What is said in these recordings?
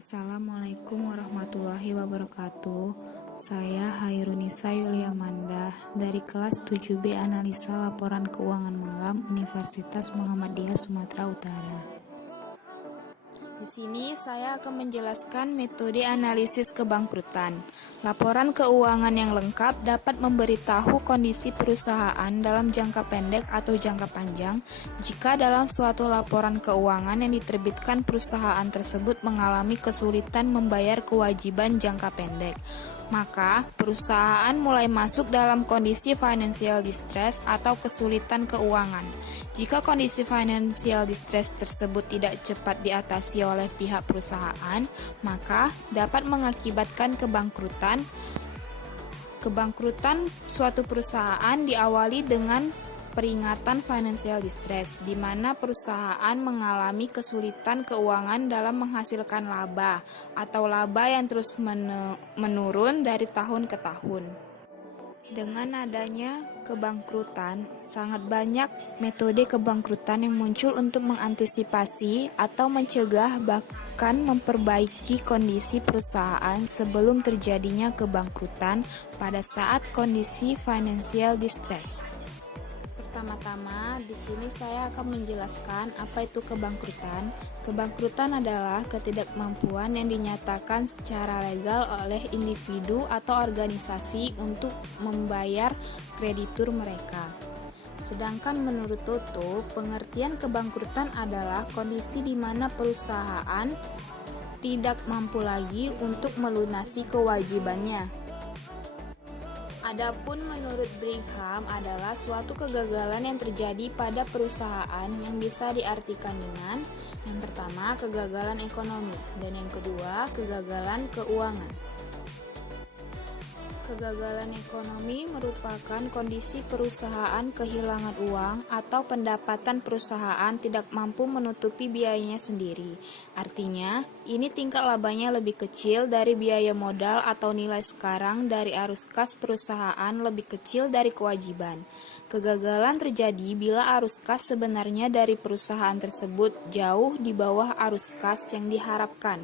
Assalamualaikum warahmatullahi wabarakatuh. Saya Hairunisa Yuliamanda dari kelas 7B Analisa Laporan Keuangan Malam Universitas Muhammadiyah Sumatera Utara. Di sini saya akan menjelaskan metode analisis kebangkrutan. Laporan keuangan yang lengkap dapat memberitahu kondisi perusahaan dalam jangka pendek atau jangka panjang jika dalam suatu laporan keuangan yang diterbitkan perusahaan tersebut mengalami kesulitan membayar kewajiban jangka pendek. Maka, perusahaan mulai masuk dalam kondisi financial distress atau kesulitan keuangan. Jika kondisi financial distress tersebut tidak cepat diatasi oleh pihak perusahaan, maka dapat mengakibatkan kebangkrutan. Kebangkrutan suatu perusahaan diawali dengan peringatan financial distress, di mana perusahaan mengalami kesulitan keuangan dalam menghasilkan laba atau laba yang terus menurun dari tahun ke tahun. Dengan adanya kebangkrutan, sangat banyak metode kebangkrutan yang muncul untuk mengantisipasi atau mencegah bahkan memperbaiki kondisi perusahaan sebelum terjadinya kebangkrutan pada saat kondisi financial distress. Pertama-tama, di sini saya akan menjelaskan apa itu kebangkrutan. Kebangkrutan adalah ketidakmampuan yang dinyatakan secara legal oleh individu atau organisasi untuk membayar kreditur mereka. Sedangkan menurut Toto, pengertian kebangkrutan adalah kondisi di mana perusahaan tidak mampu lagi untuk melunasi kewajibannya. Adapun menurut Brigham adalah suatu kegagalan yang terjadi pada perusahaan yang bisa diartikan dengan yang pertama kegagalan ekonomi dan yang kedua kegagalan keuangan. Kegagalan ekonomi merupakan kondisi perusahaan kehilangan uang atau pendapatan perusahaan tidak mampu menutupi biayanya sendiri. Artinya, ini tingkat labanya lebih kecil dari biaya modal atau nilai sekarang dari arus kas perusahaan lebih kecil dari kewajiban. Kegagalan terjadi bila arus kas sebenarnya dari perusahaan tersebut jauh di bawah arus kas yang diharapkan.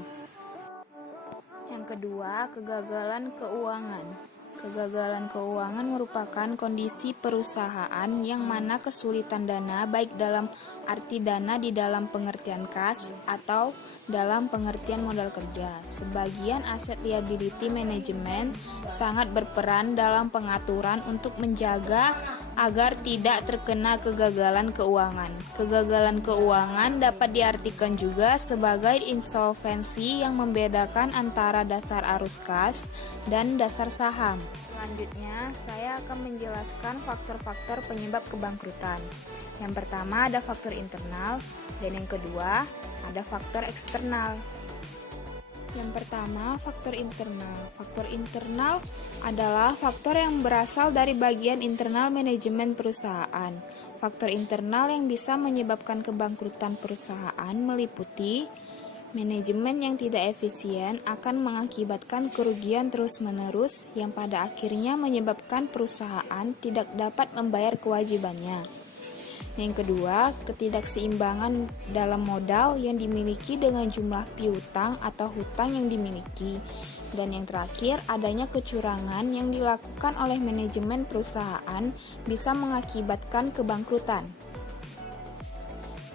Yang kedua, kegagalan keuangan. Kegagalan keuangan merupakan kondisi perusahaan yang mana kesulitan dana baik dalam arti dana di dalam pengertian kas atau dalam pengertian modal kerja. Sebagian aset liability management sangat berperan dalam pengaturan untuk menjaga agar tidak terkena kegagalan keuangan. Kegagalan keuangan dapat diartikan juga sebagai insolvensi yang membedakan antara dasar arus kas dan dasar saham. Selanjutnya, saya akan menjelaskan faktor-faktor penyebab kebangkrutan. Yang pertama ada faktor internal, dan yang kedua ada faktor eksternal. Yang pertama, faktor internal. Faktor internal adalah faktor yang berasal dari bagian internal manajemen perusahaan. Faktor internal yang bisa menyebabkan kebangkrutan perusahaan meliputi manajemen yang tidak efisien akan mengakibatkan kerugian terus-menerus yang pada akhirnya menyebabkan perusahaan tidak dapat membayar kewajibannya. Yang kedua, ketidakseimbangan dalam modal yang dimiliki dengan jumlah piutang atau hutang yang dimiliki. Dan yang terakhir, adanya kecurangan yang dilakukan oleh manajemen perusahaan bisa mengakibatkan kebangkrutan.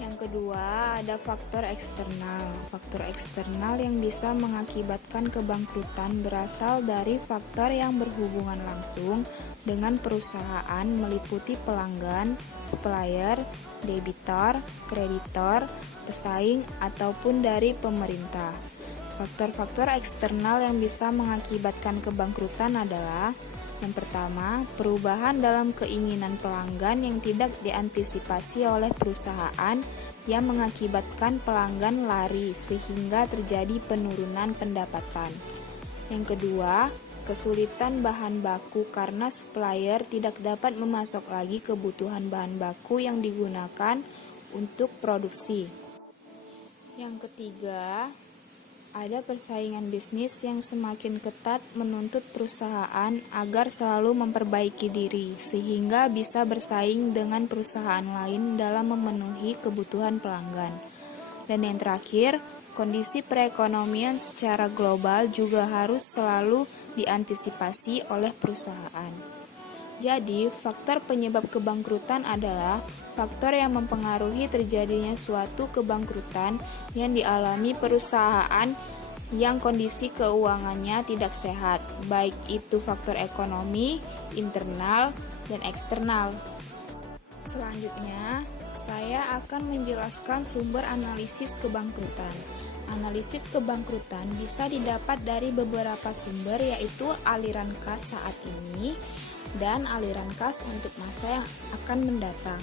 Yang kedua, ada faktor eksternal. Faktor eksternal yang bisa mengakibatkan kebangkrutan berasal dari faktor yang berhubungan langsung dengan perusahaan meliputi pelanggan, supplier, debitor, kreditor, pesaing, ataupun dari pemerintah. Faktor-faktor eksternal yang bisa mengakibatkan kebangkrutan adalah yang pertama, perubahan dalam keinginan pelanggan yang tidak diantisipasi oleh perusahaan yang mengakibatkan pelanggan lari sehingga terjadi penurunan pendapatan. Yang kedua, kesulitan bahan baku karena supplier tidak dapat memasok lagi kebutuhan bahan baku yang digunakan untuk produksi. Yang ketiga, ada persaingan bisnis yang semakin ketat menuntut perusahaan agar selalu memperbaiki diri, sehingga bisa bersaing dengan perusahaan lain dalam memenuhi kebutuhan pelanggan. Dan yang terakhir, kondisi perekonomian secara global juga harus selalu diantisipasi oleh perusahaan. Jadi, faktor penyebab kebangkrutan adalah faktor yang mempengaruhi terjadinya suatu kebangkrutan yang dialami perusahaan yang kondisi keuangannya tidak sehat, baik itu faktor ekonomi, internal, dan eksternal. Selanjutnya, saya akan menjelaskan sumber analisis kebangkrutan. Analisis kebangkrutan bisa didapat dari beberapa sumber, yaitu aliran kas saat ini dan aliran kas untuk masa yang akan mendatang.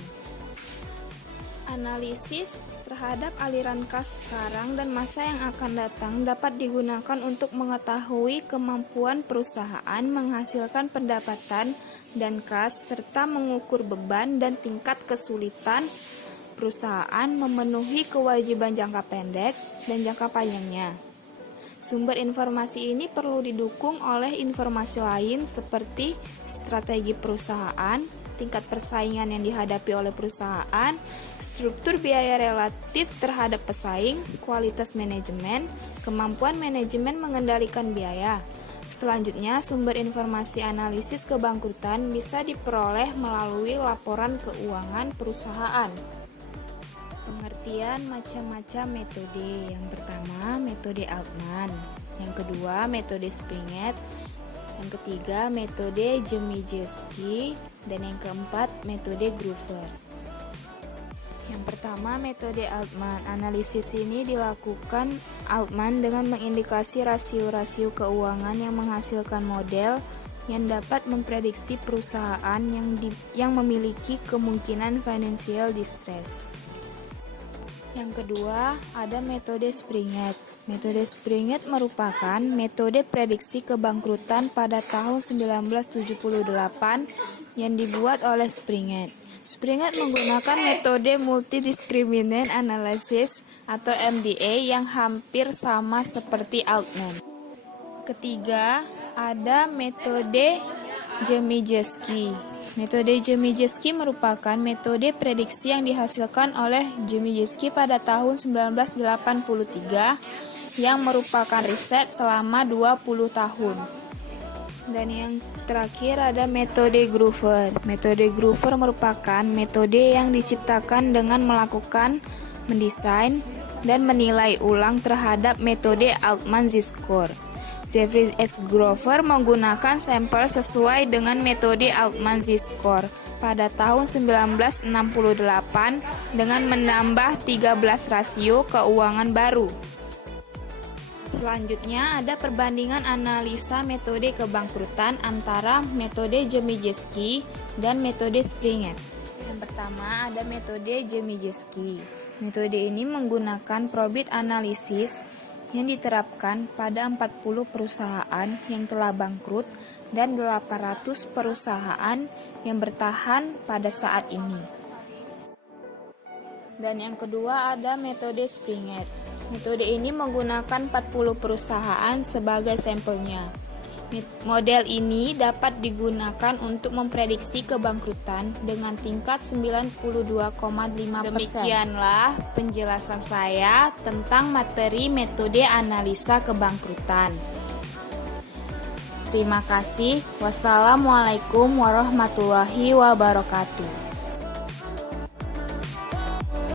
Analisis terhadap aliran kas sekarang dan masa yang akan datang dapat digunakan untuk mengetahui kemampuan perusahaan menghasilkan pendapatan dan kas, serta mengukur beban dan tingkat kesulitan perusahaan memenuhi kewajiban jangka pendek dan jangka panjangnya. Sumber informasi ini perlu didukung oleh informasi lain seperti strategi perusahaan, tingkat persaingan yang dihadapi oleh perusahaan, struktur biaya relatif terhadap pesaing, kualitas manajemen, kemampuan manajemen mengendalikan biaya. Selanjutnya, sumber informasi analisis kebangkrutan bisa diperoleh melalui laporan keuangan perusahaan. Pengertian macam-macam metode. Yang pertama, metode Altman. Yang kedua, metode Springett. Yang ketiga, metode Chmielewski. Dan yang keempat, metode Grover. Yang pertama, metode Altman. Analisis ini dilakukan Altman dengan mengindikasi rasio-rasio keuangan yang menghasilkan model yang dapat memprediksi perusahaan yang memiliki kemungkinan financial distress. Yang kedua, ada metode Springett. Metode Springett merupakan metode prediksi kebangkrutan pada tahun 1978 yang dibuat oleh Springett. Springett menggunakan metode Multidiscriminant Analysis atau MDA yang hampir sama seperti Altman. Ketiga, ada metode Chmielewski. Metode Chmielewski merupakan metode prediksi yang dihasilkan oleh Chmielewski pada tahun 1983 yang merupakan riset selama 20 tahun. Dan yang terakhir ada metode Grover. Metode Grover merupakan metode yang diciptakan dengan mendesain dan menilai ulang terhadap metode Altman Z-score. Jeffrey S. Grover menggunakan sampel sesuai dengan metode Altman Z-score pada tahun 1968 dengan menambah 13 rasio keuangan baru. Selanjutnya ada perbandingan analisa metode kebangkrutan antara metode Chmielewski dan metode Springett. Yang pertama ada metode Chmielewski. Metode ini menggunakan probit analisis yang diterapkan pada 40 perusahaan yang telah bangkrut dan 800 perusahaan yang bertahan pada saat ini. Dan yang kedua ada metode Springett. Metode ini menggunakan 40 perusahaan sebagai sampelnya. Model ini dapat digunakan untuk memprediksi kebangkrutan dengan tingkat 92,5%. Demikianlah penjelasan saya tentang materi metode analisa kebangkrutan. Terima kasih. Wassalamualaikum warahmatullahi wabarakatuh.